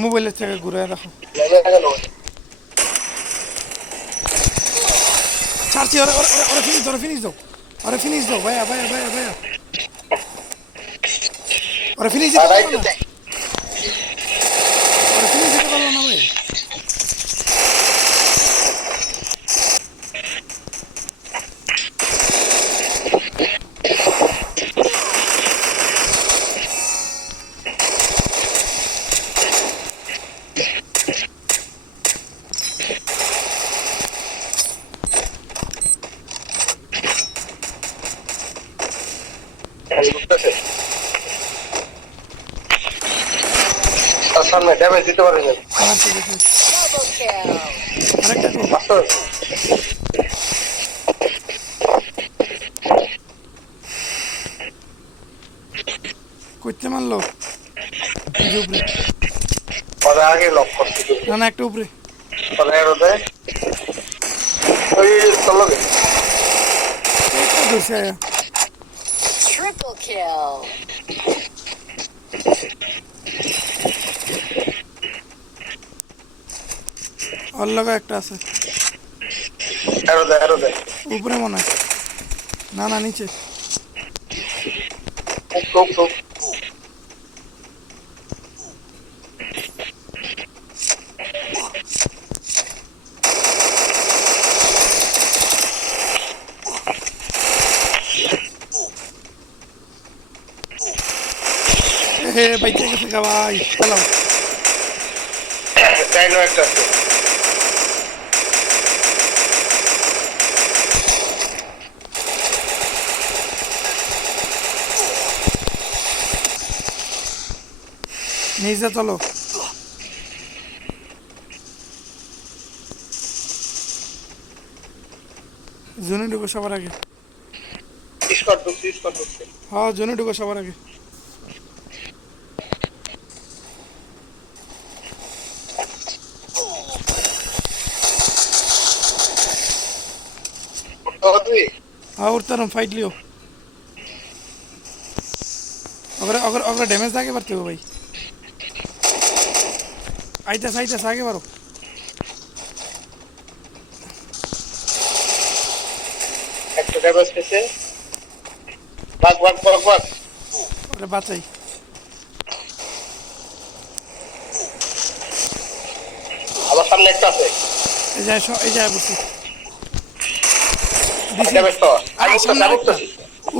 মোবাইলের থেকে ঘুরে রাখো। ছাড়ছি, ওরা ফিনিশ দাও, ওরা ফিনিশ দাও ভাইয়া ভাইয়া ভাইয়া ভাইয়া, ওরা ফিনিশ দিতে পারলো না, ওরা ফিনিশ দিতে পারলো না ভাই। সামনে ড্যামেজ দিতে পারেন মারছে দেখে আরেকটা গো। করতে মারলো এই যে উপরে, ওরা আগে লক করতে না না একটা উপরে, ওরা এর দেয় ওই চলো গে একটা ধরছে আয়া। Triple kill. ওর লগা একটা আছে এর দেয় উপরে মনে হয়, না না নিচে। টুক হে বাইচে গেছে গা ভাই, চলো ডাইনো একটা আছে নিচে চলো। জোনে ঢুকো সবার আগে, স্কট ঢুকছে হ্যাঁ জোনে ঢুকো সবার আগে। তুই হ্যাঁ উঠতাম ফাইট লিও, অগরে ড্যামেজ থাকে পারতে ভাই। আইতাস আগে বারো, একটা ড্যামেজ পেয়েছে ভাগ ওরে বাঁচাই। আমার সামনে একটা আছে এই যায় বসি ড্যামেজ তো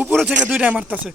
উপরে থেকে দুইটাই মারতাছে।